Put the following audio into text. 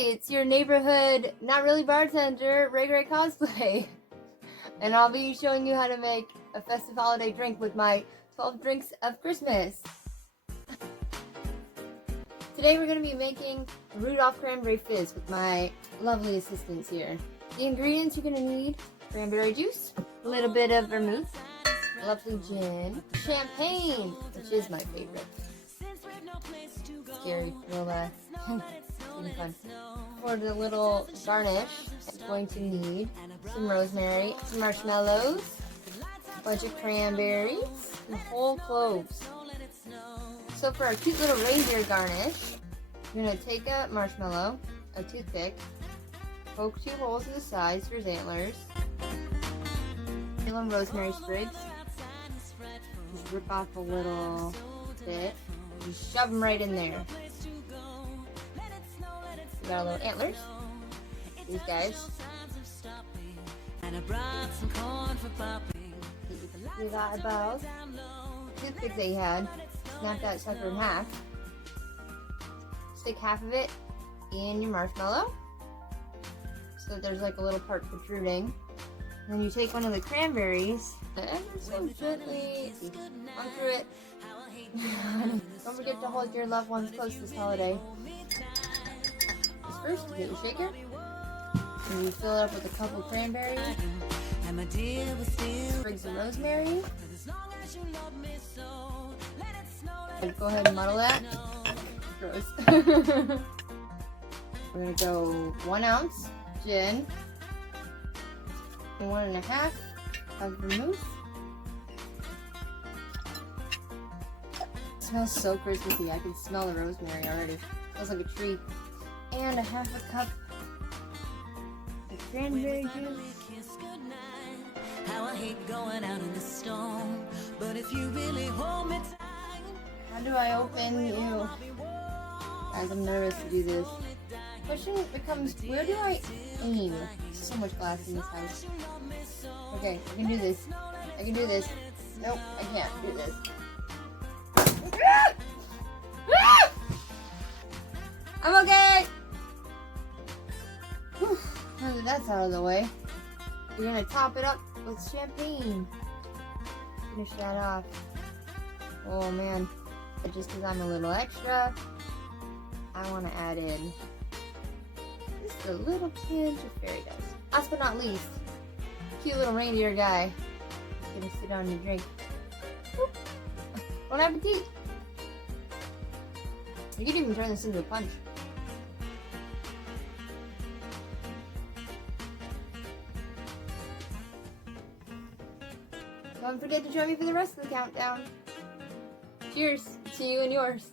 it's your neighborhood, not really bartender, Ray Ray Cosplay. And I'll be showing you how to make a festive holiday drink with my 12 drinks of Christmas. Today we're going to be making Rudolph Cranberry Fizz with my lovely assistants here. The ingredients you're going to need: cranberry juice, a little bit of vermouth, lovely gin, champagne, which is my favorite. Scary, real really fun. For the little garnish, I'm going to need some rosemary, some marshmallows, a bunch of cranberries, and whole cloves. So for our cute little reindeer garnish, you're going to take a marshmallow, a toothpick, poke 2 holes in the sides for his antlers, and rosemary sprigs. Just rip off a little bit and shove them right in there. We got our little antlers. These guys. We got about toothpicks that you had. Snap that sucker in half. Stick half of it in your marshmallow so that there's like a little part protruding. And then you take one of the cranberries and ever so gently unscrew it. Don't forget to hold your loved ones close this holiday. First, you get your shaker, and you fill it up with a couple cranberries, sprigs of rosemary. And go ahead and muddle that. Gross. We're gonna go 1 ounce gin and 1.5 of vermouth. It smells so Christmassy. I can smell the rosemary already. It smells like a tree. And 1/2 cup of cranberry juice. How I hate going out in the storm, but if you really hold me tight. How do I open you? Guys, I'm nervous to do this. Question becomes, where do I aim? There's so much glass in this house. Okay, I can do this. I can do this. Nope, I can't do this. I'm okay! Whew, now that that's out of the way, we're gonna top it up with champagne. Finish that off. Oh man, but just because I'm a little extra, I want to add in just a little pinch of fairy dust. Last but not least, cute little reindeer guy. Gonna sit on your drink. Whoop. Bon appetit! You could even turn this into a punch. Don't forget to join me for the rest of the countdown. Cheers to you and yours.